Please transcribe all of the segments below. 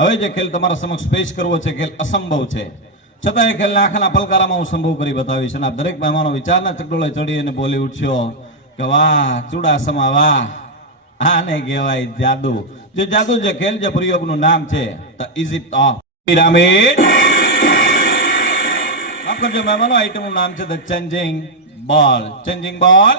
હવે જે ખેલ તમારા સમક્ષ પેશ કરવો છે ખેલ અસંભવ છે, છતાં એ ખેલને આખાના પલકારામાં હું સંભવ કરી બતાવીશ. અને આપ દરેક મહેમાનો વિચારના ચકડોળે ચડી અને બોલી ઉઠ્યો કે વાહ ચુડાસમા વાહ, આને કહેવાય જાદુ. જે જાદુ જે ખેલ જે પ્રયોગનું નામ છે ધ ઇજિપ્ત ઓફ પિરામિડ. માફ કરજો મહેમાનો, આઈટમનું નામ છે ધ ચેન્જિંગ બોલ. ચેન્જિંગ બોલ.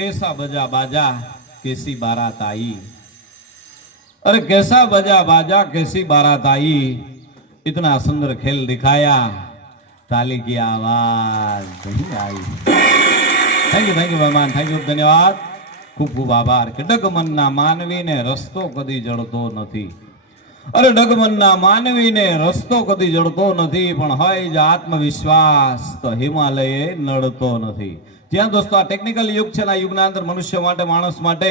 कैसा बजा बाजा कैसी बारात आई. अरे कैसा बजा बाजा कैसी बारात आई, इतना सुंदर खेल दिखाया, ताली की आवाज नहीं आई. थैंक यू મહેમાન, થેન્ક યુ, ધન્યવાદ, ખૂબ ખૂબ આભાર. કે ડગમનના માનવીને રસ્તો કદી જડતો નથી. અરે ડગમનના માનવીને રસ્તો કદી જડતો નથી, પણ હોય જ આત્મવિશ્વાસ તો હિમાલયે નડતો નથી. જ્યાં દોસ્તો આ ટેકનિકલ યુગ છે, આ યુગના અંદર મનુષ્ય માટે, માણસ માટે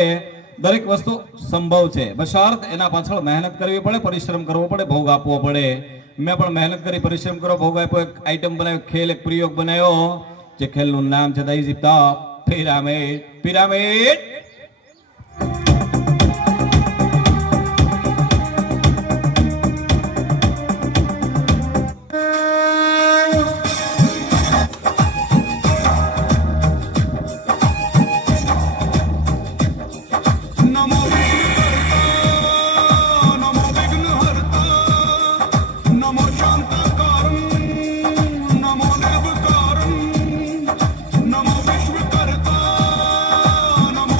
દરેક વસ્તુ સંભવ છે, બશર્ત એના પાછળ મહેનત કરવી પડે, પરિશ્રમ કરવો પડે, ભોગ આપવો પડે. મેં પણ મહેનત કરી, પરિશ્રમ કરો, ભોગ આપ્યો, એક આઈટમ બનાવ્યો, ખેલ, એક પ્રયોગ બનાવ્યો, જે ખેલનું નામ છે the Egypt of pyramid. Pyramid. नमो विश्व कर्ता, नमो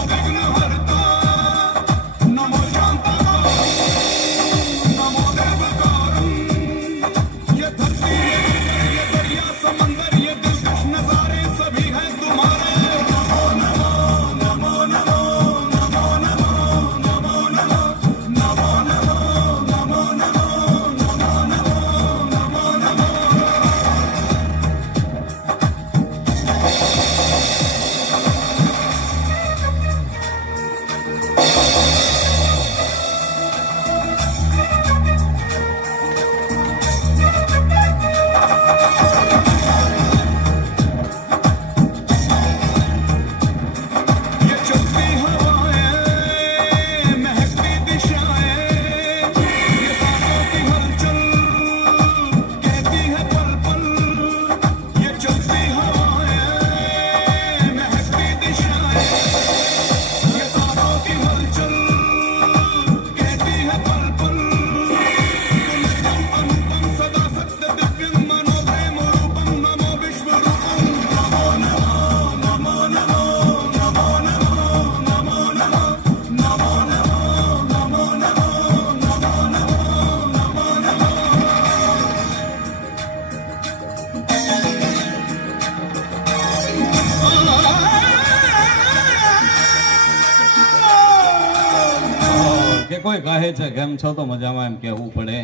કે કોઈ કહે છે કેમ છો તો મજામાં એમ કહેવું પડે.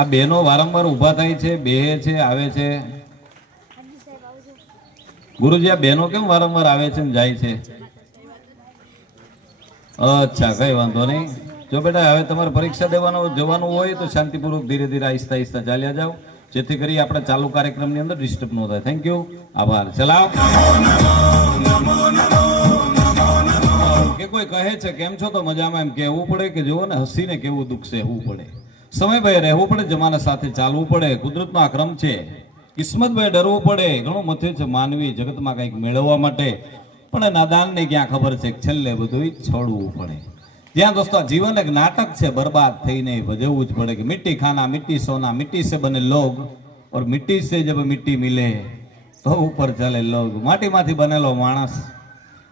આ બહેનો વારંવાર ઊભા થાય છે, બેહે છે, આવે છે. ગુરુજી આ બહેનો કેમ વારંવાર આવે છે ને જાય છે? અચ્છા કઈ વાંધો નહીં. જો બેટા હવે તમારે પરીક્ષા જવાનું હોય તો શાંતિપૂર્વક ધીરે ધીરે આહિસ્તા આહિસ્તા ચાલ્યા જાઓ, જેથી કરી આપણે ચાલુ કાર્યક્રમની અંદર ડિસ્ટર્બ ન થાય. થેન્ક યુ, આભાર. ચલાવ. કે કોઈ કહે છે કેમ છો તો મજામાં એમ કહેવું પડે કે જુઓ ને હસીને કેવું દુઃખ સહેવું પડે. સમયભાઈ રહેવું પડે, જમાના સાથે ચાલવું પડે, કુદરતનો આ ક્રમ છે. કિસ્મતભાઈ ડરવું પડે, ઘણું મથે છે માનવી જગતમાં કંઈક મેળવવા માટે, પણ નાદાનને ક્યાં ખબર છે કે છેલ્લે બધું છોડવું પડે. જ્યાં દોસ્તો જીવન એક નાટક છે, બરબાદ થઈને ભજવવું જ પડે કે મિટ્ટી ખાના મિટ્ટી સોના મિટ્ટી से बने लोग और मिट्टी से जब मिट्टी मिले तो ऊपर चले लोग. માટીમાંથી બનેલો માણસ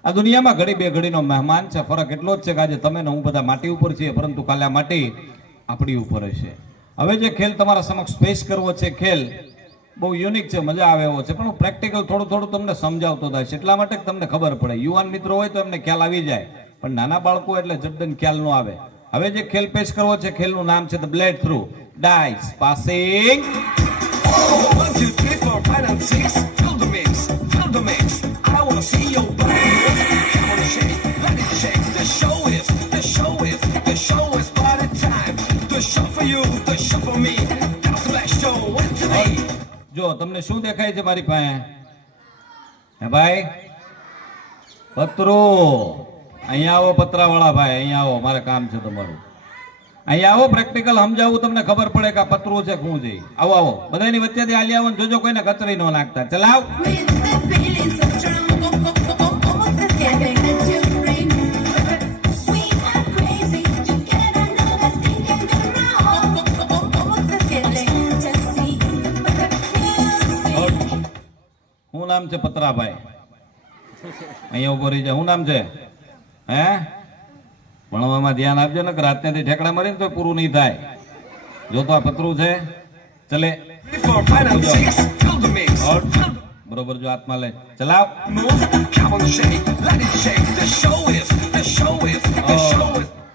આ દુનિયામાં ઘડી બે ઘડીનો મહેમાન છે. ફરક એટલો જ છે કે આજે તમે ને હું બધા માટી ઉપર છીએ, પરંતુ કાલે આ માટી આપણી ઉપર હશે. હવે જે ખેલ તમારા સમક્ષ પેશ કરવો છે, ખેલ બહુ યુનિક છે, મજા આવે એવો છે, પણ હું પ્રેક્ટિકલ થોડું તમને સમજાવતો થાય છે, એટલા માટે તમને ખબર પડે. યુવાન મિત્રો હોય તો એમને ખ્યાલ આવી જાય, પણ નાના બાળકો એટલે જબદન ખ્યાલ ન આવે. હવે જે ખેલ પેશ કરવો છે, ખેલનું નામ છે the blade through dice passing. 1 2 3 4 5 and 6 fill the mix, fill the mix. I wanna see your body. Come on, shake, let it shake. The show is party time. The show for you, the show for me. That's the best show with today. જો તમને શું દેખાય છે મારી પાસે? હે ભાઈ પત્રો, અહીંયા આવો પતરાવાળા ભાઈ, અહીંયા આવો, મારે કામ છે તમારું. અહીંયા આવો, પ્રેક્ટિકલ સમજાવું, તમને ખબર પડે કે આ પતરું છે શું છે. આવો આવો, બધાની વચ્ચેથી હાલી આવો, જોજો કોઈને કચરી ન નાખતા. ચલાવ. શું નામ છે પતરાભાઈ? અહીંયા ઉભો રહી જાય. શું નામ છે? હે ભણવામાં ધ્યાન આપજો ને, રાતનેથી ઠેકડા મારીને તો પૂરું નહીં થાય. જો તો આ પતરું છે, ચલે બરોબર. જો હાથમાં લે, ચલાવ.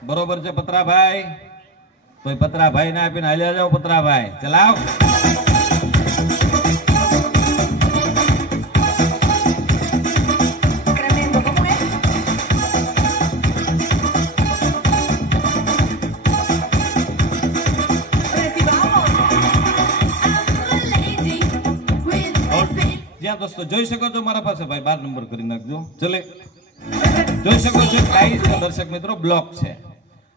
બરોબર છે પતરાભાઈ, તો પતરાભાઈ ને આપીને હાલ્યા જાઓ. પતરાભાઈ ચલાવ. જ્યાં દોસ્તો જોઈ શકો છો મારા પાસે ભાઈ 12 નંબર કરી નાખજો. ચલે જોઈ શકો છો ડાઈસ દર્શક મિત્રો બ્લોક છે.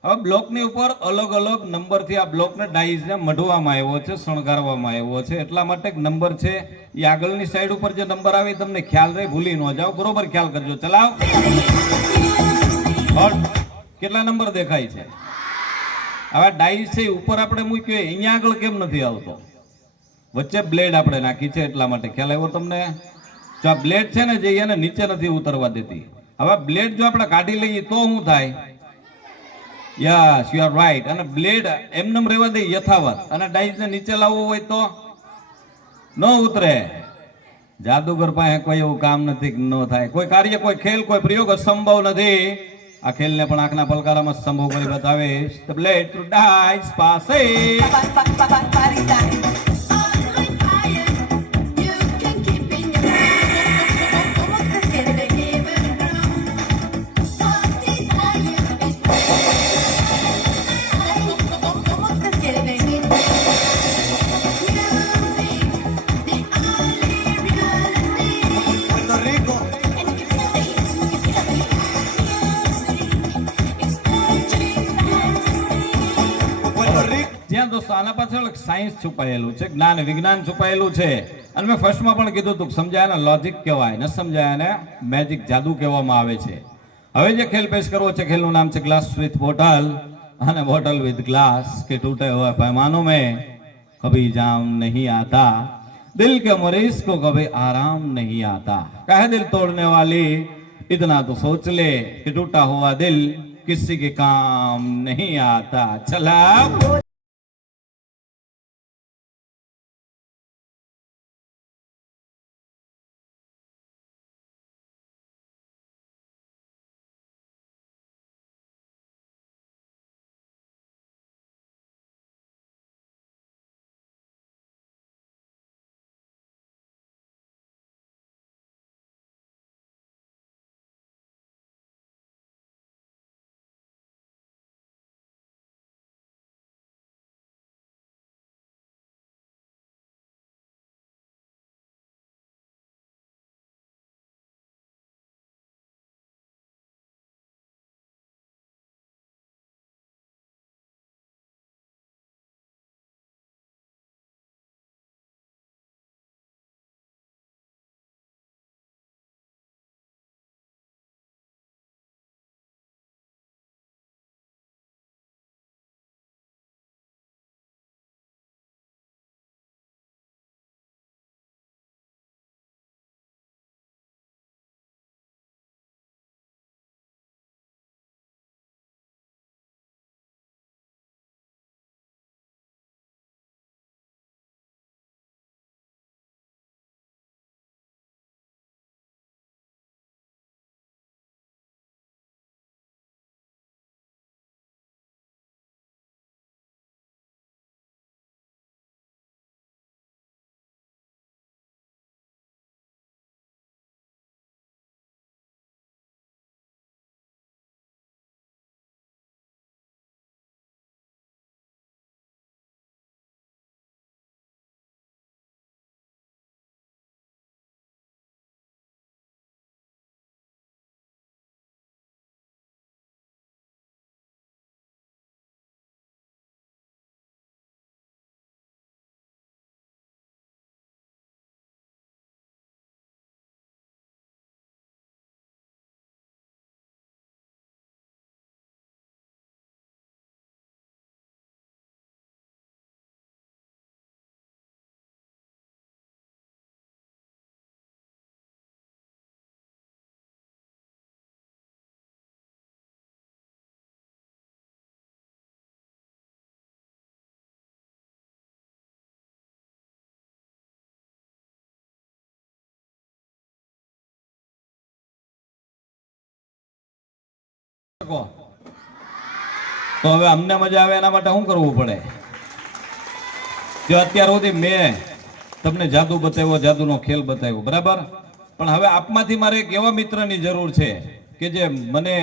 હવે બ્લોકની ઉપર અલગ અલગ નંબરથી આ બ્લોકને ડાઈસને મઢવામાં આવ્યો છે, શણગારવામાં આવ્યો છે. એટલા માટે એક નંબર છે એ આગળની સાઈડ ઉપર જે નંબર આવે તમને ખ્યાલ રહે, ભૂલી ન જાઓ. બરોબર ખ્યાલ કરજો. ચલાવ. કેટલા નંબર દેખાય છે? હવે ડાઈસ છે ઉપર આપણે મૂક્યો, અહીંયા આગળ કેમ નથી આવતો? વચ્ચે બ્લેડ આપણે નાખી છે એટલા માટે. ખ્યાલ આવ્યો તમને? જો આ બ્લેડ છે ને જે એને નીચે નથી ઉતરવા દેતી. હવે બ્લેડ જો આપણે કાઢી લઈએ તો શું થાય? Yes you are right. અને બ્લેડ એમનેમ રહેવા દે યથાવત, અને ડાઈસ ને નીચે લાવવો હોય તો ન ઉતરે. જાદુગર પાસે કોઈ એવું કામ નથી કે ન થાય. કોઈ કાર્ય, કોઈ ખેલ, કોઈ પ્રયોગ અસંભવ નથી. આ ખેલને પણ આંખના પલકારામાં સંભવ કરી બતાવીશ. The blade through dice passing. જ્યાં દોસ્તો આના પાછળ સાયન્સ છુપાયેલું છે, જ્ઞાન વિજ્ઞાન છુપાયેલું છે. અને મેં ફર્સ્ટમાં પણ કીધું હતું, સમજાય ને લોજિક કહેવાય, ન સમજાય ને મેજિક, જાદુ કહેવામાં આવે છે. હવે જે ખેલ પેશ કરવો છે, ખેલનું નામ છે ગ્લાસ વિથ બોટલ. અને બોટલ વિથ ગ્લાસ કે टूटे हुए पैमानों में कभी जाम नहीं आता, दिल के मरीज को कभी आराम नहीं आता. कहे दिल तोड़ने वाली इतना तो सोच ले कि टूटा हुआ दिल किसी के काम नहीं आता. चला. શકો તો હવે અમને મજા આવે એના માટે શું કરવું પડે? જો અત્યાર સુધી મેં તમને જાદુ બતાવ્યો, જાદુનો ખેલ બતાવ્યો, બરાબર, પણ હવે આપમાંથી મારે એક એવા મિત્રની જરૂર છે કે જે મને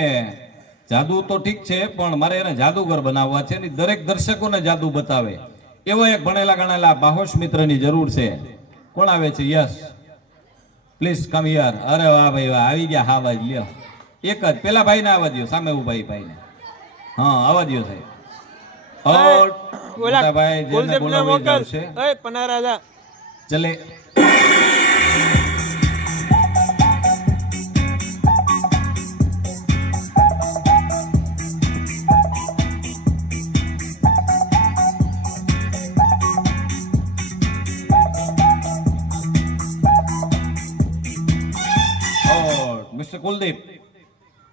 જાદુ તો ઠીક છે પણ મારે એને જાદુગર બનાવવા છે ને દરેક દર્શકોને જાદુ બતાવે એવો એક ભણેલા ગણેલા બાહોશ મિત્રની જરૂર છે. કોણ આવે છે? Yes please come here. અરે વાહ ભાઈ વાહ, આવી ગયા. હા ભાઈ લ્યો, એક જ પેલા ભાઈને આવવા દો, સામે ઉભા ભાઈને. હા આવવા દો સાહેબ. મોટા ભાઈ જેને બોલાવી જશે ચલે. મિસ્ટર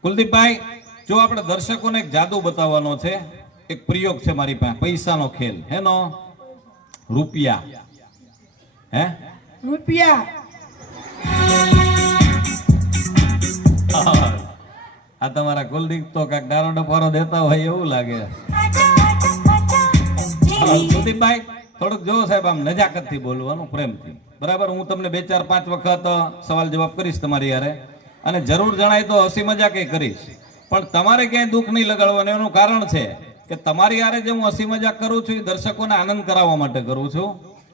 કુલદીપભાઈ, જો આપણે દર્શકોને એક જાદુ બતાવવાનો છે, એક પ્રયોગ છે મારી પાસે, પૈસાનો ખેલ. હેનો? રૂપિયા. હે રૂપિયા. આ તમારા કુલદીપ તો કાંઈક દારો ડફારો દેતા હોય એવું લાગે. કુલદીપભાઈ થોડુંક જો સાહેબ, આમ નજાકતથી બોલવાનું, પ્રેમથી, બરાબર? હું તમને 2 4 5 વખત સવાલ જવાબ કરીશ તમારી યારે, અને જરૂર જણાય તો હસી મજાક કરીશ, પણ તમારે ક્યાંય દુઃખ નહીં લગાડવાનું. એનું કારણ છે કે તમારી યારે જે હું હસી મજાક કરું છું એ દર્શકોને આનંદ કરાવવા માટે કરું છું,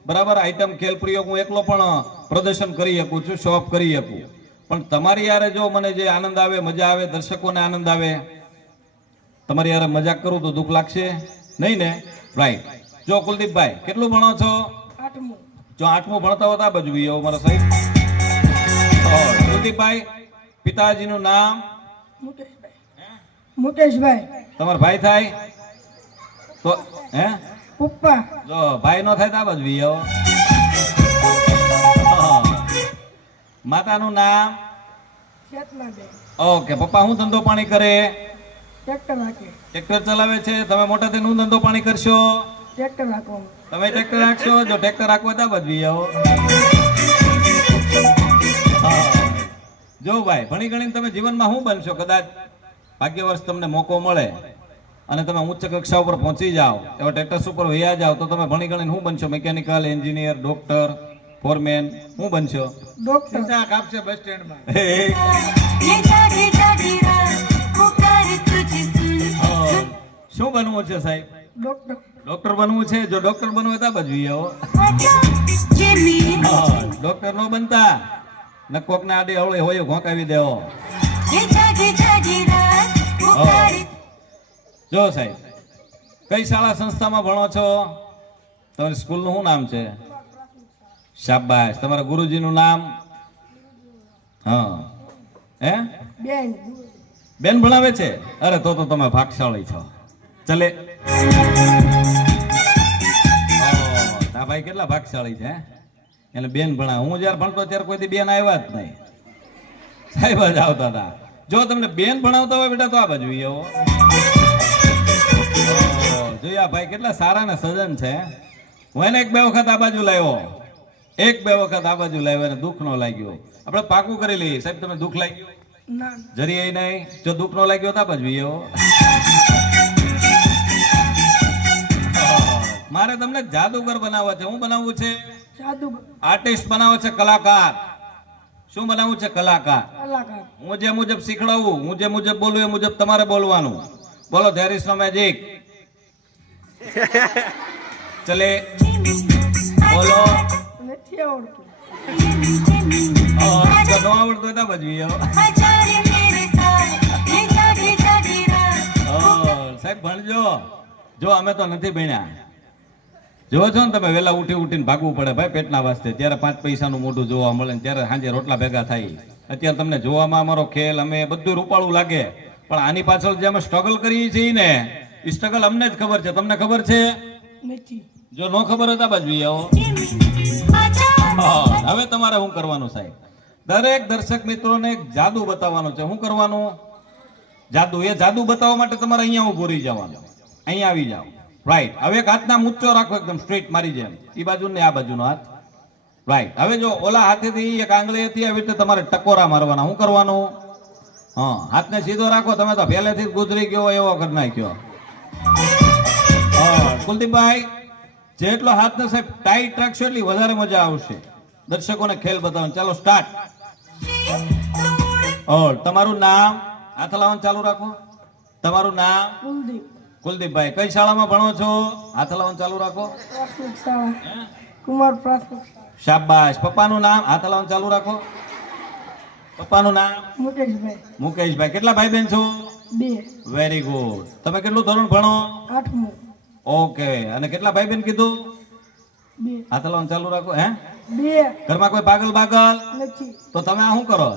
બરાબર? આઈટમ ખેલ પ્રયોગ હું એકલો પણ પ્રદર્શન કરી શકું છું, શો ઓફ કરી શકું, પણ તમારી યારે જો મને જે આનંદ આવે, મજા આવે, દર્શકોને આનંદ આવે, તમારી યારે મજાક કરું તો દુઃખ લાગશે નહીં ને? રાઈટ. જો કુલદીપભાઈ કેટલું ભણો છો? 8મું. જો 8મું ભણતા હોતા બજવી આવો મારા સાહેબ. કુલદીપભાઈ પિતાજીનું નામ? મુકેશભાઈ. તમારો ભાઈ થાય તો? હે પપ્પા. જો ભાઈ નો થાય તો આ બજવી આવો. માતાનું નામ? ચેતનાબેન. ઓકે. પપ્પા શું ધંધો પાણી કરે? ટ્રેક્ટર હાકે. ટ્રેક્ટર ચલાવે છે. તમે મોટા થઈને શું ધંધો પાણી કરશો? ટ્રેક્ટર હાકવાનું. તમે ટ્રેક્ટર રાખશો? જો ટ્રેક્ટર રાખવા તા બજવી આવો. જો ભાઈ ભણી ગણીને તમે જીવનમાં શું બનશો? કદાચ ભાગ્યવર્ષ તમને મોકો મળે અને તમે ઉચ્ચ કક્ષા ઉપર પહોંચી જાઓ, એવા ટ્રેક્ટર્સ ઉપર વયા જાઓ, તો તમે ભણી ગણીને શું બનશો? મિકેનિકલ એન્જિનિયર, ડોક્ટર, ફોરમેન, શું બનશો? ડોક્ટર. કાપશે બસ સ્ટેન્ડમાં. શું બનવું છે સાહેબ? ડોક્ટર. ડોક્ટર બનવું છે. જો ડોક્ટર બનવું હોય તો બજવી આવો. ડોક્ટર નો બનતા ને કોક ને આડી અવળે હોય ઘોંકાવી દેવો. જો સાહેબ કઈ શાળા સંસ્થામાં ભણો છો? તમારી સ્કૂલનું શું નામ છે? શાબાશ. તમારા ગુરુજીનું નામ? હા. હે બેન. બેન ભણાવે છે? અરે તો તમે ભાગશાળી છો. ચલે. આ ભાઈ કેટલા ભાગશાળી છે, એને બેન ભણાવે. હું જયારે ભણતો ત્યારે કોઈ બેન આવ્યા જ નહીં, સાહેબ જ આવતા હતા. જો તમને બેન ભણાવતા હોય બેટા તો આ બાજુ આવો. જોયા ભાઈ કેટલા સારા ને સજન છે. હું એને 1 2 વખત આ બાજુ લાવ્યો, 1 2 વખત આ બાજુ લાવ્યો, એને દુઃખ નો લાગ્યો. આપણે પાકું કરી લઈએ. સાહેબ તમને દુઃખ લાગ્યું? ના. જરી નહીં. જો દુઃખ નો લાગ્યો તો આ બાજુ આવો. મારે તમને જાદુગર બનાવવા છે. હું બનાવવું છે? જાદુગર. આર્ટિસ્ટ બનાવો છે, કલાકાર. શું બનાવવું છે? કલાકાર. કલાકાર. હું જે મુજબ શીખડાવું, હું જે મુજબ બોલું એ મુજબ તમારે બોલવાનું. બોલો ધેર ઇઝ નો મેજિક. ચલે બોલો. નથી આવડતું. ન આવડતું હોય તો બજવી આવો. સાહેબ ભણજો. જો અમે તો નથી ભણ્યા. જો છો ને તમે વહેલા ઉઠીને ભાગવું પડે ભાઈ પેટના વાસ્તે. ત્યારે 5 પૈસાનું મોઢું જોવા મળે, ત્યારે સાંજે રોટલા ભેગા થાય. અત્યારે તમને જોવામાં અમારો ખેલ, અમે બધું રૂપાળું લાગે, પણ આની પાછળ જે અમે સ્ટ્રગલ કરીએ છીએ ને એ સ્ટ્રગલ અમને જ ખબર છે. તમને ખબર છે? નથી. જો ન ખબર હોય તો બાજુ આવો. હવે તમારે શું કરવાનું સાહેબ? દરેક દર્શક મિત્રોને એક જાદુ બતાવવાનું છે. શું કરવાનું? જાદુ. એ જાદુ બતાવવા માટે તમારે અહીંયા ઉભું રહી જવાનું. અહીંયા આવી જાઓ. રાઈટ. હવે એક હાથના ઊંચો રાખો, એકદમ સ્ટ્રેટ મારી જેમ. એ બાજુ ને આ બાજુનો હાથ. રાઈટ. હવે જો ઓલા હાથેથી એક આંગળીથી આવી રીતે તમારે ટકોરા મારવાના. શું કરવાનું? હા હાથને સીધો રાખો, તમે તો પહેલેથી જ ગુજરી ગયો હોય એવો કરી નાખ્યો. કુલદીપભાઈ, જેટલો હાથને સાહેબ ટાઈટ રાખશો એટલી વધારે મજા આવશે. દર્શકોને ખેલ બતાવો. ચાલો સ્ટાર્ટ. તમારું નામ? હાથ હલાવવાનું ચાલુ રાખો. તમારું નામ? કુલદીપ. કુલદીપભાઈ, કઈ શાળામાં ભણો છો? હાથ હલાવવાનું ચાલુ રાખો. પ્રાથમિક શાળા કુમાર પ્રાથમિક શાળા. શાબાશ. પપ્પાનું નામ? હાથ હલાવવાનું ચાલુ રાખો. પપ્પાનું નામ? મુકેશભાઈ. મુકેશભાઈ. કેટલા ભાઈ બહેન છો? 2. Very good. તમે કેટલું ધોરણ ભણો? 8મું. ઓકે. અને કેટલા ભાઈ બહેન કીધું? 2. હાથ હલાવવાનું ચાલુ રાખો. હે 2 ઘરમાં કોઈ પાગલ બાગલ? નથી. તો તમે આ શું કરો?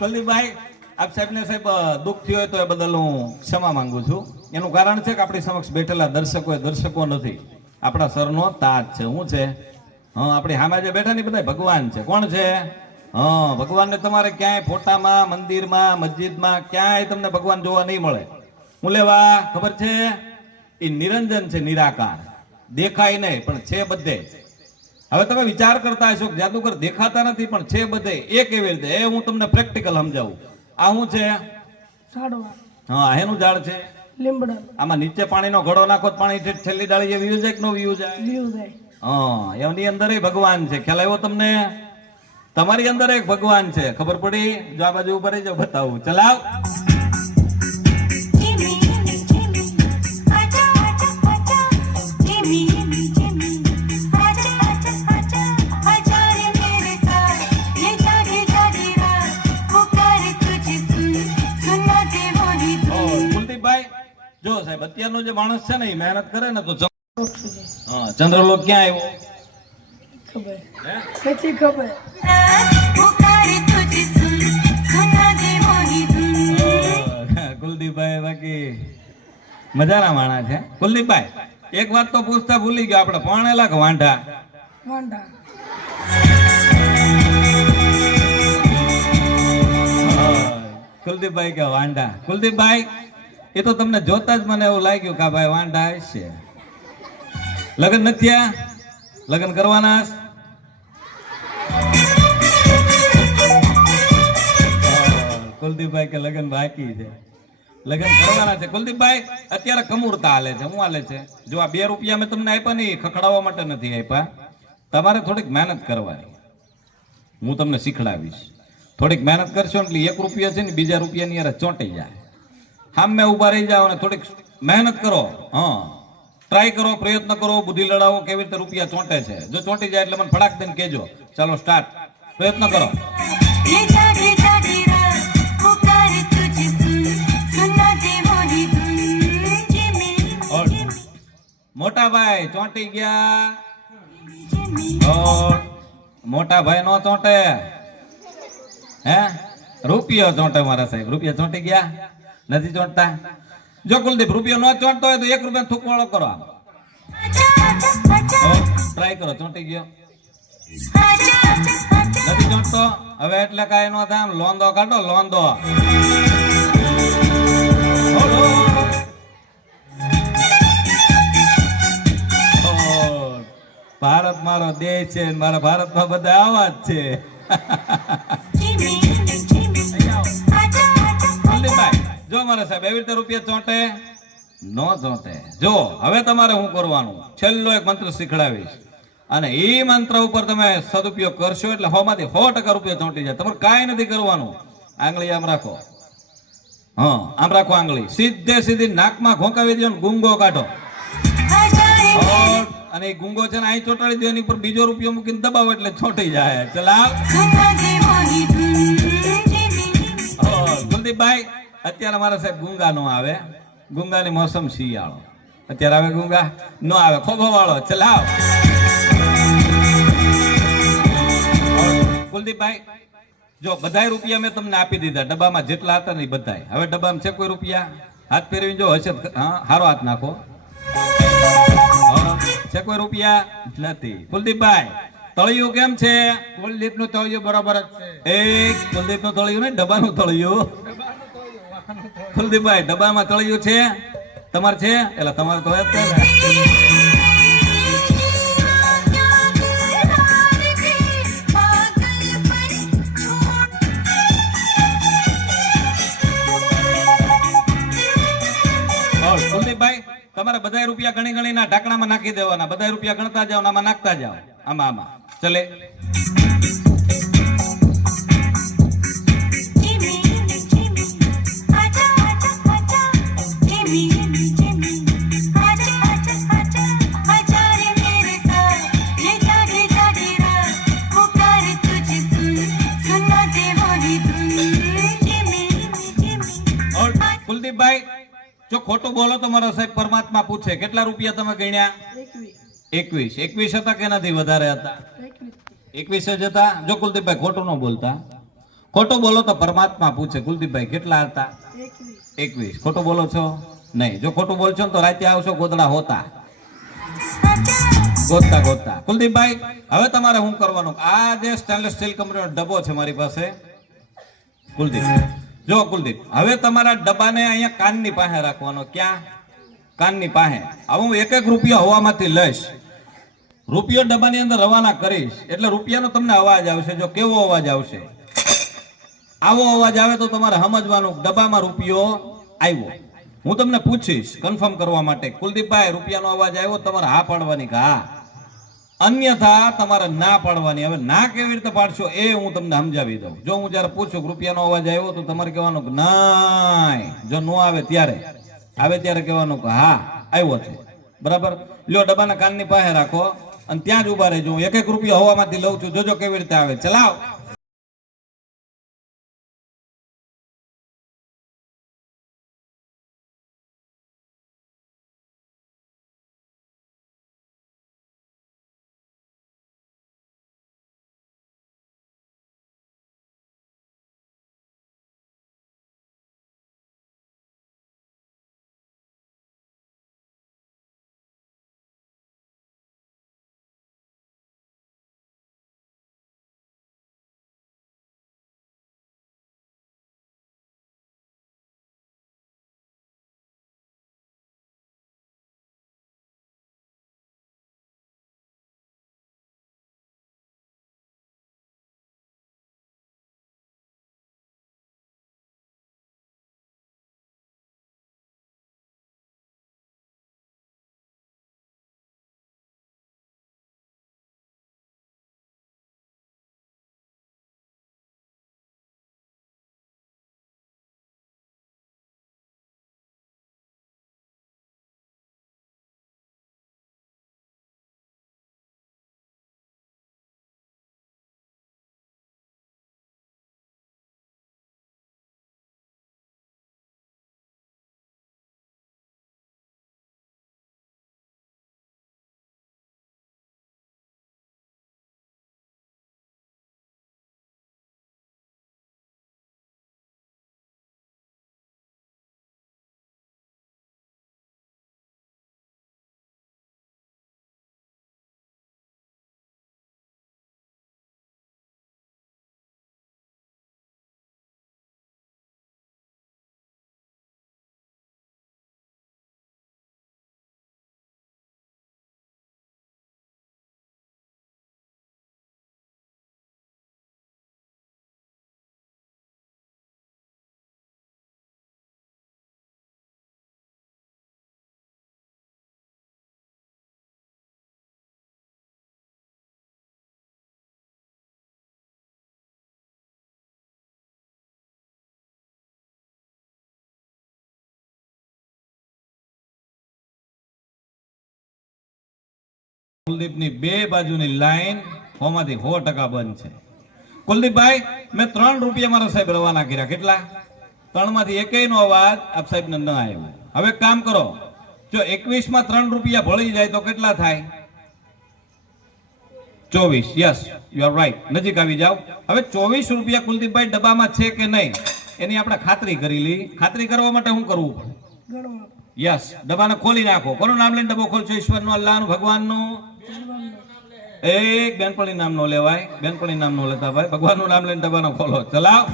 કુલદીપભાઈ, આપ સાહેબને સાહેબ દુઃખ થયું હોય તો એ બદલ હું ક્ષમા માંગુ છું. એનું કારણ છે કે આપણી સમક્ષ બેઠેલા દર્શકો નથી, આપણા સરનો તાજ છે. શું છે? હા, આપણી સામે જે બેઠા ને બધા ભગવાન છે. કોણ છે? હા, ભગવાનને તમારે ક્યાંય ફોટામાં, મંદિરમાં, મસ્જિદમાં ક્યાંય તમને ભગવાન જોવા નહીં મળે. હું લેવા ખબર છે? એ નિરંજન છે, નિરાકાર, દેખાય નહીં પણ છે બધે. હવે તમે વિચાર કરતા હશો કે જાદુગર દેખાતા નથી પણ છે બધે, એ કેવી રીતે? એ હું તમને પ્રેક્ટિકલ સમજાવું. આ શું છે? સાડવા. હા, એનું ઝાડ છે. લીમડા. આમાં નીચે પાણીનો ઘડો નાખો તો પાણી છેલ્લી ડાળીએ વ્યૂ જાય કે નો વ્યૂ જાય? વ્યૂ જાય. હા, એની અંદર ભગવાન છે. ખ્યાલ આવ્યો તમને? તમારી અંદર એક ભગવાન છે. ખબર પડી? જો આ બાજુ ઉપર જાવ, બતાવું. ચલાવ. કુલદીપભાઈ, જો સાહેબ અત્યારનો જે માણસ છે ને એ મહેનત કરે ને તો હા, ચંદ્રલોક ક્યાં આવ્યો? ખબર હે? નથી ખબર. કુલદીપભાઈ બાકી મજાના માણસ છે. કુલદીપભાઈ, એક વાત તો પૂછતા ભૂલી ગયો, આપણે પરણેલા કે વાંઢા? વાંઢા. કુલદીપભાઈ કે વાંઢા. કુલદીપભાઈ, એ તો તમને જોતા જ મને એવું લાગ્યું કે આ ભાઈ વાંઢા હશે. લગ્ન નથી થયા? લગ્ન કરવાના? કુલદીપભાઈ કે લગ્ન બાકી છે, લગ્ન કરવાના છે. કુલદીપભાઈ, અત્યારે કમૂરતા હાલે છે. શું હાલે છે? જો આ 2 રૂપિયા મેં તમને આપ્યા નહીં, ખખડાવવા માટે નથી આપ્યા. તમારે થોડીક મહેનત કરવાની. હું તમને શીખડાવીશ. થોડીક મહેનત કરશો એટલે 1 રૂપિયા છે ને બીજા રૂપિયાની યાર ચોંટી જાય. સામે ઉભા રહી જાઓ અને થોડીક મહેનત કરો. હા, ટ્રાય કરો, પ્રયત્ન કરો, બુદ્ધિ લડાવો કેવી રીતે રૂપિયા ચોંટે છે. જો ચોંટી જાય એટલે મને ફડાક દઈને કહેજો. ચાલો સ્ટાર્ટ. પ્રયત્ન કરો. મોટા ભાઈ ચોંટી ગયા. મોટા ભાઈ નો ચોંટે. હે રૂપિયો ચોંટે મારા સાહેબ. રૂપિયા ચોંટી ગયા? નથી ચોંટતા. જો કુલદીપ રૂપિયો ન ચોંટતો હોય તો 1 રૂપિયા થૂકવાળો કરો. ટ્રાય કરો. ચોંટી ગયો? નથી ચોંટતો? હવે એટલે કાંઈ નો થાય. લોંદો કાઢો, લોંદો. ભારત મારો દેશ છે, મારા ભારતમાં બધા આવા જ છે. જો મારા સાહેબ એવી રીતે રૂપિયા ચોંટે? નો ચોંટે. જો હવે તમારે શું કરવાનું? છેલ્લો એક મંત્ર શીખડાવીશ અને એ મંત્ર ઉપર તમે સદુપયોગ કરશો એટલે 100 માંથી 100% રૂપિયા ચોંટી જાય. તમારે કાંઈ નથી કરવાનું. આંગળી આમ રાખો. હા, આમ રાખો આંગળી. સીધી નાકમાં ઘોંકાવી દો, ગુંગો કાઢો અને એ ગુંગો છે ને અહીં ચોંટાડી દો. એની ઉપર બીજો રૂપિયો મૂકીને દબાવો એટલે ચોંટી જાય. ચલાવ. કુલદીપભાઈ, અત્યારે મારા સાહેબ ગુંગા નો આવે. ગુંગાની મોસમ શિયાળો. અત્યારે આવે ગુંગા? નો આવે. ખોભો વાળો. ચલાવ. કુલદીપભાઈ, જો બધાય રૂપિયા મેં તમને આપી દીધા. ડબ્બામાં જેટલા હતા ને બધાય. હવે ડબ્બામાં છે કોઈ રૂપિયા? હાથ ફેરવી જો હશે. હા, હારો હાથ નાખો. છે કોઈ રૂપિયા? નથી. કુલદીપભાઈ, તળિયું કેમ છે? કુલદીપ નું તળિયું બરાબર જ છે. કુલદીપ નું તળિયું નહીં, ડબ્બાનું તળિયું. કુલદીપભાઈ, ડબ્બામાં તળિયું છે? તમારે છે? એટલે તમારે તો કુલદીપભાઈ તમારે બધા રૂપિયા ગણી ગણીના ઢાંકણામાં નાખી દેવાના, બધા રૂપિયા ગણતા જાઓ ને આમાં નાખતા જાઓ, આમાં આમાં ચલે. કુલદીપભાઈ જો ખોટું બોલો તો મારો સાહેબ પરમાત્મા પૂછે કેટલા રૂપિયા તમે ગણ્યા? 21. 21 હતા કે નથી વધારે હતા? 21 જ હતા. જો કુલદીપભાઈ ખોટું ન બોલતા, ખોટું બોલો તો પરમાત્મા પૂછે કુલદીપભાઈ કેટલા હતા? 21. ખોટું બોલો છો? નહીં. જો ખોટું બોલશો તો રાતે આવશો ગોદડા હોતા, ગોતતા ગોતતા. કુલદીપભાઈ હવે તમારે શું કરવાનું? આ જે સ્ટેનલેસ સ્ટીલ કંપનીનો ડબ્બો છે મારી પાસે, કુલદીપ જો કુલદીપ હવે તમારા ડબ્બાને અહીંયા કાનની પાસે રાખવાનો. ક્યાં? કાનની પાસે. હવે હું એક એક રૂપિયો હવામાંથી લઈશ, રૂપિયો ડબ્બાની અંદર રવાના કરીશ એટલે રૂપિયાનો તમને અવાજ આવશે. જો કેવો અવાજ આવશે? આવો અવાજ આવે તો તમારે સમજવાનું ડબ્બામાં રૂપિયો આવ્યો. હું તમને પૂછીશ કન્ફર્મ કરવા માટે, કુલદીપભાઈ રૂપિયાનો અવાજ આવ્યો? તમારે હા પાડવાની કે હા, અન્યથા તમારે ના પાડવાની. હવે ના કેવી રીતે પાડશો એ હું તમને સમજાવી દઉં. જો હું જયારે પૂછું કે રૂપિયાનો અવાજ આવ્યો તો તમારે કહેવાનું કે નહીં. જો નો આવે ત્યારે, આવે ત્યારે કહેવાનું કે હા આવ્યો છે. બરાબર? લ્યો ડબ્બાના કાનની પાસે રાખો અને ત્યાં જ ઉભા રહેજો. હું એક એક રૂપિયો હવામાંથી લઉં છું, જોજો કેવી રીતે આવે. ચલાવ. કુલદીપની બે બાજુની લાઈન 100 માંથી 100% બંધ છે. કુલદીપભાઈ મેં 3 રૂપિયા મારા સાહેબ રવાના કર્યા. કેટલા? 3 માંથી એકેય નો અવાજ આપ સાહેબ ને ન આવ્યો. હવે કામ કરો, જો 21 માં 3 રૂપિયા ભળી જાય તો કેટલા થાય? 24. Yes you are right. નજીક આવી જાવ. હવે 24 રૂપિયા કુલદીપભાઈ ડબ્બામાં છે કે નહીં એની આપણે ખાતરી કરી લઈ. ખાતરી કરવા માટે શું કરવું પડે? યસ, ડબ્બાને ખોલી નાખો. કોનું નામ લઈને ડબ્બો ખોલશો? ઈશ્વરનું, અલ્લાહનું, ભગવાનનું? એક બેનપણી નામ નો લેવાય, બેનપણી નામ નો લેતા ભાઈ. ભગવાનનું નામ લઈને ડબ્બાનો ખોલો. ચલાવ.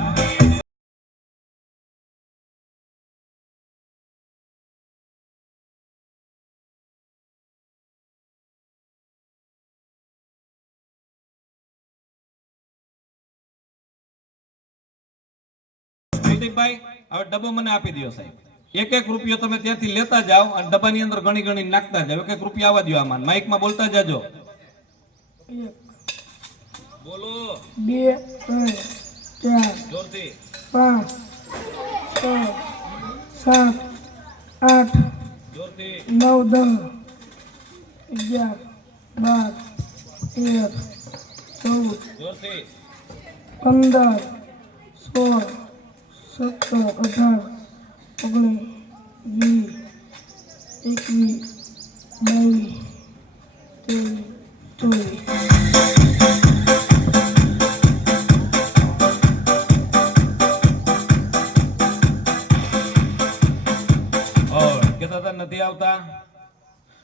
કુલદીપભાઈ હવે ડબ્બો મને આપી દો સાહેબ. એક રૂપિયો તમે ત્યાંથી લેતા જાઓ અને ડબ્બાની અંદર ગણી ગણી નાખતા જાઓ. એક રૂપિયા આવવા દો આમાં, માઇકમાં બોલતા જાજો. 1 બોલો 2 3 4 જોરથી. 5 6 7 8 જોરથી. 9 10 11 12 13 14 જોરથી. 15 16 17 18 19 20 21 22 23 24 કેતા હતા નથી આવતા.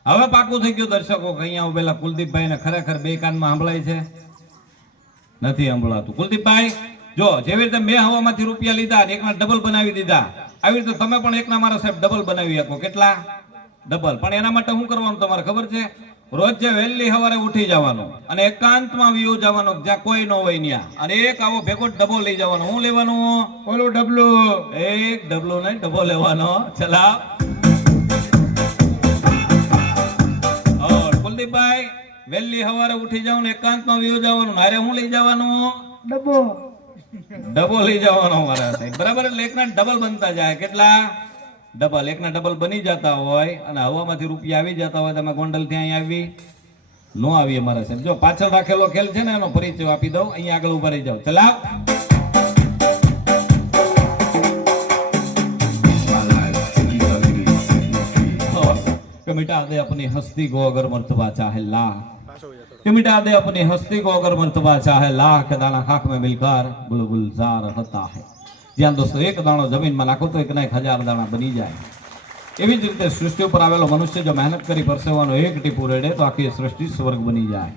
હવે પાકું થઈ ગયું દર્શકો કે અહીંયા ઉભેલા કુલદીપભાઈ ને ખરેખર બે કાનમાં સાંભળાય છે? નથી સંભળાતું. કુલદીપભાઈ જો જેવી રીતે મેં હવામાંથી રૂપિયા લીધા ને એકના ડબલ બનાવી દીધા, આવી રીતે તમે પણ એકના મારા સાહેબ ડબલ બનાવી શકો. કેટલા? ડબલ. પણ એના માટે શું કરવાનું તમારે ખબર છે? રોજ જે વહેલી સવારે ઉઠી જવાનું અને એકાંતમાં વ્યૂ જવાનું જ્યાં કોઈ ન હોય ત્યાં, અને એક આવો ભેગો ડબ્બો લઈ જવાનો. શું લેવાનું? ઓલું ડબલું. એક ડબલું નહીં, ડબ્બો લેવાનો. ચલાવ. કુલદીપભાઈ વહેલી સવારે ઉઠી જાવ ને એકાંતમાં વ્યૂ જવાનું. હારે શું લઈ જવાનું? ડબ્બો ડબલ લઈ જવાનો મારા સાહેબ. બરાબર. એટલે એકના ડબલ બનતા જાય. કેટલા? ડબલ. એકના ડબલ બની જતા હોય અને હવામાંથી રૂપિયા આવી જતા હોય. તમે ગોંડલ ત્યાં આવી નો આવીએ મારા સાહેબ. જો પાછળ રાખેલો ખેલ છે ને એનો પરિચય આપી દઉં. અહીંયા આગળ ઉભા રહી જાઓ. ચલાવ. कि मिटा दे अपनी हस्ती को अगर मर्तबा चाहे लाख, कि मिटा दे अपनी हस्ती को अगर मर्तबा चाहे लाख, दाना खाक में मिलकर गुलगुलजार होता है. જ્યાં દોસ્તો એક દાણો જમીનમાં નાખો તો એક ના 1000 દાણા બની જાય. એવી જ રીતે સૃષ્ટિ ઉપર આવેલો મનુષ્ય જો મહેનત કરી પરસેવાનો એક ટીપું રેડે તો આખી સૃષ્ટિ स्वर्ग बनी जाए.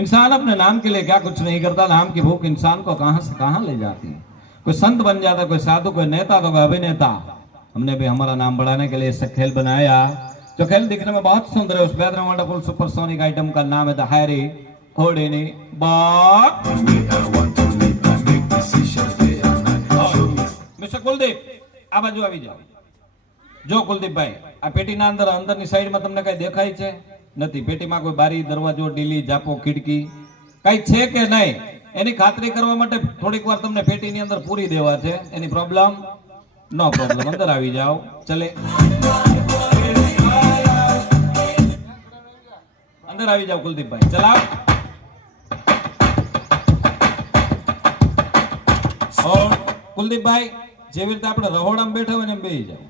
इंसान अपने नाम के लिए क्या कुछ नहीं करता. नाम की भूख इंसान को कहां से कहां ले जाती है. कोई संत बन जाता, कोई साधु, कोई नेता, तो कोई अभिनेता. हमने भी हमारा नाम बढ़ाने के लिए खेल बनाया जो खेल दिखने में बहुत सुंदर है. उस बेहद वंडरफुल सुपरसोनिक आइटम का नाम है द हैरी होडिनी बॉक. મિસ્ટર કુલદીપ આ બાજુ આવી જાઓ. જો કુલદીપભાઈ આ પેટીના અંદર અંદરની સાઈડમાં તમને કઈ દેખાય છે? નથી. પેટીમાં કોઈ બારી, દરવાજો, ડીલી, જાપો, ખિડકી કઈ છે કે નહીં એની ખાતરી કરવા માટે થોડીક વાર તમને પેટીની અંદર પૂરી દેવા છે. એની પ્રોબ્લેમ? નો પ્રોબ્લેમ. અંદર આવી જાઓ. ચલે અંદર આવી જાઓ કુલદીપભાઈ. ચલાવ. કુલદીપભાઈ જેવી રીતે આપણે રહોડામાં બેઠા હોય ને એમ બેસી જાઓ.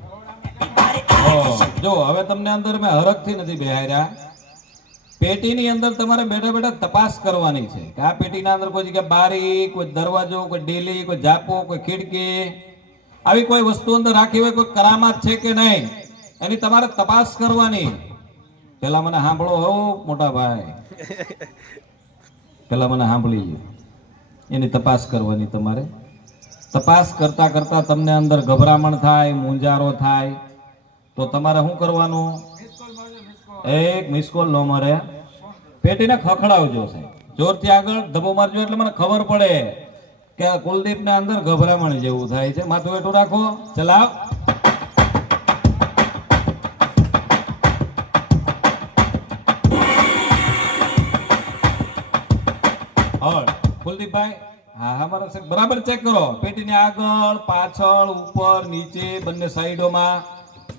જો હવે તમને અંદર મેં હરખથી નથી બેહાર્યા. પેટીની અંદર તમારે બેઠા બેઠા તપાસ કરવાની છે કે આ પેટીના અંદર કોઈ જગ્યાએ બારી, કોઈ દરવાજો, કોઈ ડેલી, કોઈ જાપો, કોઈ ખિડકી આવી કોઈ વસ્તુ અંદર રાખી હોય, કોઈ કરામાત છે કે નહીં એની તમારે તપાસ કરવાની. પેલા મને સાંભળો હો મોટા ભાઈ, પેલા મને સાંભળી લો. એની તપાસ કરવાની તમારે. તપાસ કરતા કરતા તમને અંદર ગભરામણ થાય, મૂંઝારો થાય તો તમારે શું કરવાનું? એક મિસ કોલ નો મારે પેટીને ખખડાવજો છે જોરથી. આગળ ધબો મારજો એટલે મને ખબર પડે કે કુલદીપ ને અંદર ગભરામણ જેવું થાય છે. માથું હેઠું રાખો. ચલાવ. કુલદીપભાઈ હા હા મારા સાહેબ બરાબર ચેક કરો. પેટીની આગળ, પાછળ, ઉપર, નીચે બંને સાઈડોમાં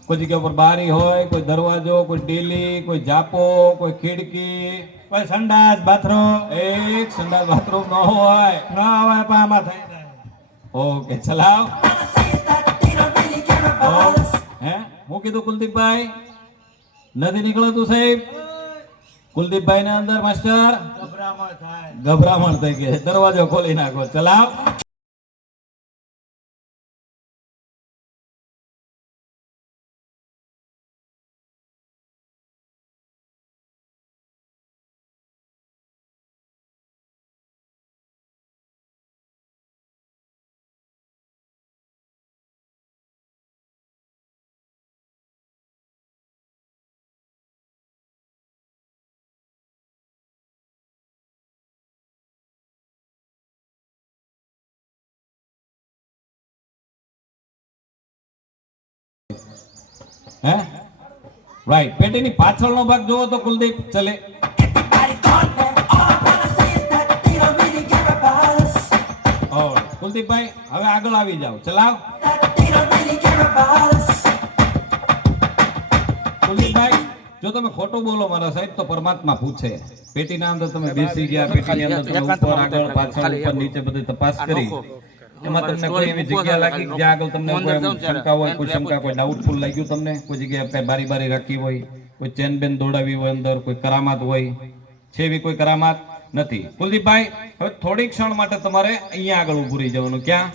કોઈ જગ્યા ઉપર બારી હોય, કોઈ દરવાજો, કોઈ ડેલી, કોઈ જાપો, કોઈ ખિડકી, કોઈ સંડાસ બાથરૂમ. એક સંડાસ બાથરૂમ ન હોય, ન હોય પણ આમાં થઈ જાય. ઓકે ચલાવ. હે હું કીધું કુલદીપભાઈ? નથી નીકળતું સાહેબ? કુલદીપભાઈ ને અંદર માસ્ટર ગભરામણ થઈ ગઈ. દરવાજો ખોલી નાખો. ચલાવ. હે રાઈટ. પેટીની પાછળનો ભાગ જોવો તો કુલદીપ ચલે. કુલદીપભાઈ હવે આગળ આવી જાઓ, ચલાવ. કુલદીપભાઈ જો તમે ખોટું બોલો મારા સાહેબ તો પરમાત્મા પૂછે. પેટીના અંદર તમે બેસી ગયા, પેટીની અંદર તમે ઉપર આગળ પાછળ ઉપર નીચે બધી તપાસ કરી, એમાં તમને કોઈ એવી જગ્યા લાગી કે જ્યાં આગળ તમને કોઈ શંકા હોય, કોઈ શંકા, કોઈ ડાઉટફુલ લાગ્યું તમને? કોઈ જગ્યાએ કઈ બારી બારી રાખી હોય, કોઈ ચેન બેન દોડાવી હોય, અંદર કોઈ કરામાત હોય છે? એવી કોઈ કરામાત નથી. કુલદીપભાઈ હવે થોડી ક્ષણ માટે તમારે અહીંયા આગળ ઉભું રહી જવાનું. ક્યાં?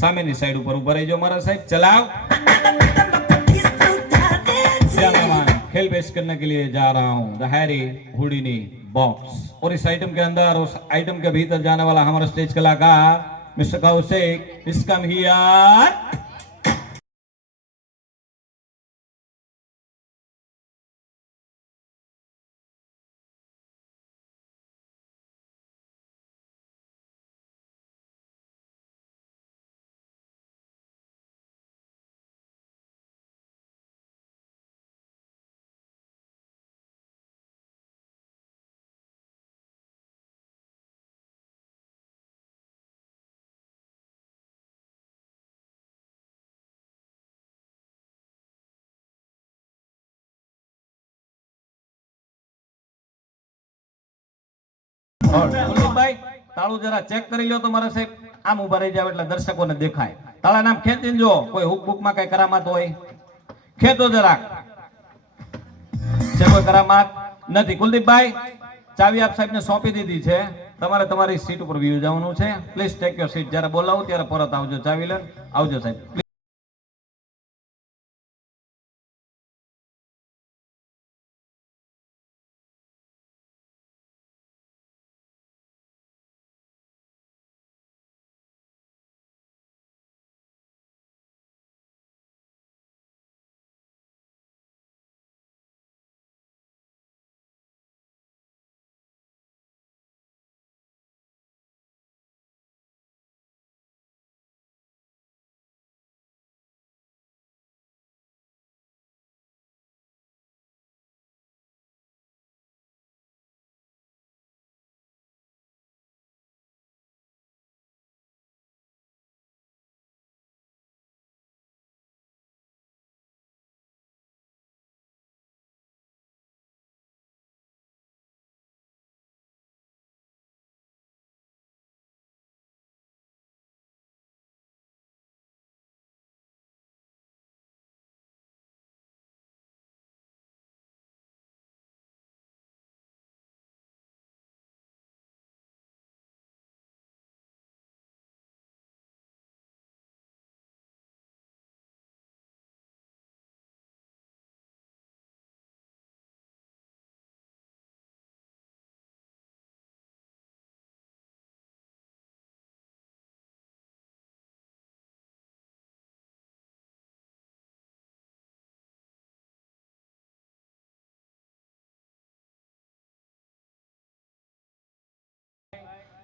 સામેની સાઈડ ઉપર ઉભા રહી જાઓ મારા साहब. चलाओ. खेल पेश करने के लिए जा रहा हूँ द हैरी हुडीनी बॉक्स, और इस आइटम के अंदर, उस आइटम के भीतर जाने वाला हमारा स्टेज कलाकार mister Kaushik is come here. કુલદીપભાઈ તાળું જરા ચેક કરી લો તો મારા સાહેબ. આમ ઉભા રહી જાવ એટલે દર્શકોને દેખાય. તાળા નામ ખેંચીને જો કોઈ હુક બુક માં કઈ કરામાત હોય ખેંચો જરાક. છે કોઈ કરામાત? નથી. કુલદીપભાઈ ચાવી આપ સાહેબ ને સોંપી દીધી છે, તમારે તમારી સીટ ઉપર વ્યૂ જવાનું છે. Please take your seat. જ્યારે બોલાવું ત્યારે પરત આવજો, ચાવી લઈને આવજો સાહેબ.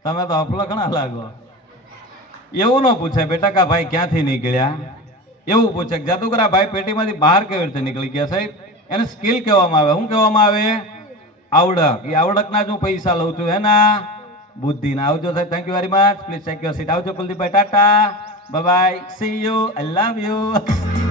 તમે તો અફલખણા લાગો. એવું ન પૂછે બેટા કા ભાઈ ક્યાંથી નીકળ્યા, એવું પૂછે જાદુગરા ભાઈ પેટીમાંથી બહાર કેવી રીતે નીકળી ગયા સાહેબ. એને સ્કિલ કહેવામાં આવે. શું કહેવામાં આવે? આવડક. એ આવડકના જ હું પૈસા લઉં છું, એના બુદ્ધિના. આવજો સાહેબ. Thank you very much. Please take your seat. આવજો કુલદીપભાઈ. Tata bye bye. See you. I love you.